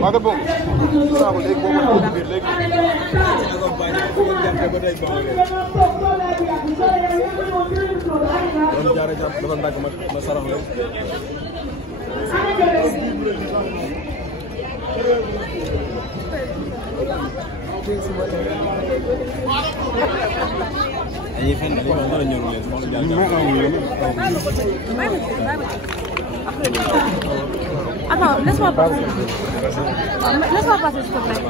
Maka bom. Sabu léegi boo mën a biir léegi. Doon jaare jàpp dafa ndàgg ma sarax la. Ay fen dañu wara ñëw leen mo Attends, laisse-moi passer. Laisse-moi passer, s'il te plaît.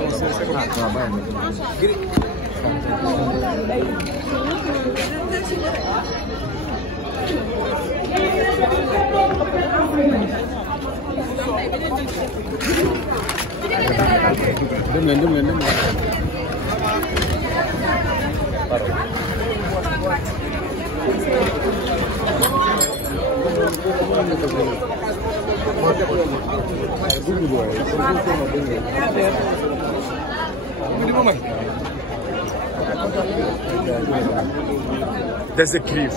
Dem leen. Des écrits.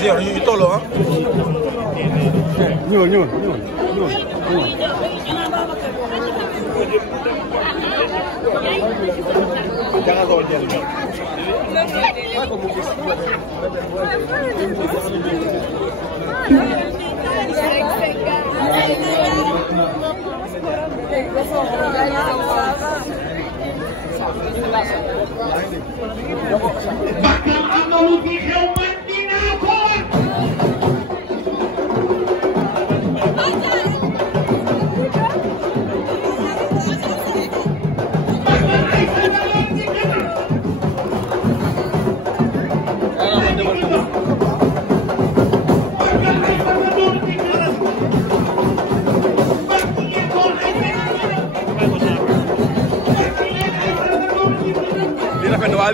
Zéro, ñu tolloo ah. Ñëwal.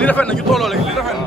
Li rafet na ñu tolloo léegi li rafet na.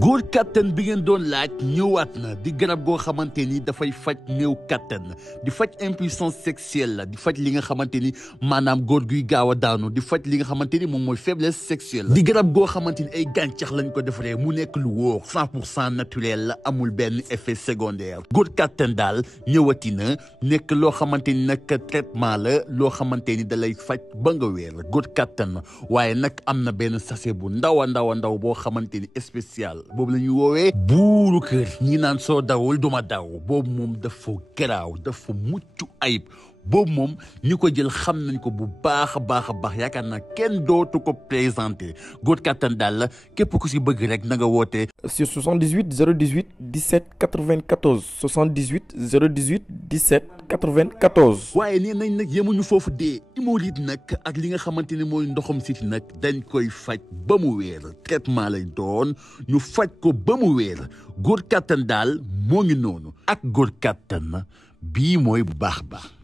góor kattan bi ngeen doon laaj ñëwaat na di garab goo xamante ni dafay faj néew kattan di faj impuissance sexuelle di faj li nga xamante ni maanaam góor guy gaaw a daanu di faj li nga xamante ni moom mooy faiblesse sexuelle di garab goo xamante ni ay gàncax lañ ko defaree mu nekk lu wóor 100% naturel la amul benn effet secondaire góor kattan daal ñëwati na nekk loo xamante ni nag traitement la loo xamante ni da lay faj ba nga wér góor kattan waaye nag am na benn sachet bu ndaw a ndaw boo xamante ni spécial boobu la ñuy woowee buuru kër ñi naan soo dawul duma daw boobu moom dafa garaaw dafa mucc ayib boobu moom ñi ko jël xam nañ ko bu baax a baax yaakaar naa kenn dootu ko présenté góor kattan daal la képp ku si bëgg rek na nga woote sur 78 018 17 94 78 018 17 94. waaye nee nañ nag yemuñu foofu dee hémorroïde nag ak li nga xamante ni mooy ndoxam siti nag dañ koy faj ba mu wéer traitement lay doon ñu faj ko ba mu wéer góor kattan daal moo ngi noonu ak góor kattan bii mooy bu baax.